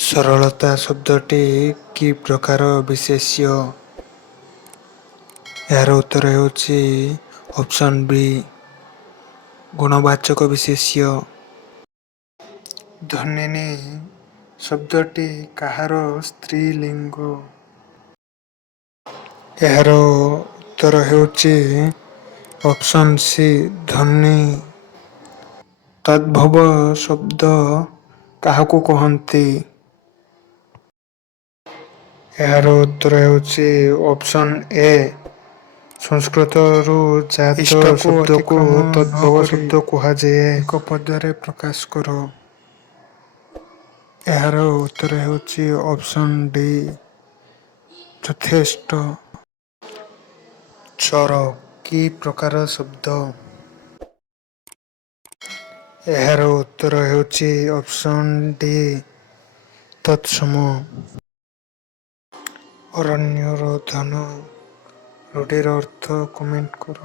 ସରଳତା ଶବ୍ଦଟି କି ପ୍ରକାର ବିଶେଷ୍ୟ? ଏହାର ଉତ୍ତର ହେଉଛି ଅପସନ୍ ବି ଗୁଣବାଚକ ବିଶେଷ୍ୟ। ଧନ୍ୱିନୀ ଶବ୍ଦଟି କାହାର ସ୍ତ୍ରୀଲିଙ୍ଗ? ଏହାର ଉତ୍ତର ହେଉଛି ଅପସନ୍ ସି ଧନ୍ୱୀ। ତଦ୍ଭବ ଶବ୍ଦ କାହାକୁ କହନ୍ତି? ଏହାର ଉତ୍ତର ହେଉଛି ଅପସନ୍ ଏ ସଂସ୍କୃତରୁ ଜାତ ଶବ୍ଦକୁ ତଦ୍ଭବ ଶବ୍ଦ କୁହାଯାଏ। ଏକ ପଦରେ ପ୍ରକାଶ କର। ଏହାର ଉତ୍ତର ହେଉଛି ଅପସନ୍ ଡି ଯଥେଷ୍ଟ। ଚର କି ପ୍ରକାର ଶବ୍ଦ? ଏହାର ଉତ୍ତର ହେଉଛି ଅପସନ୍ ଡି ତତ୍ସମ। ଅରଣ୍ୟ ରୋଦନ ରୂଢ଼ିର ଅର୍ଥ କମେଣ୍ଟ କର।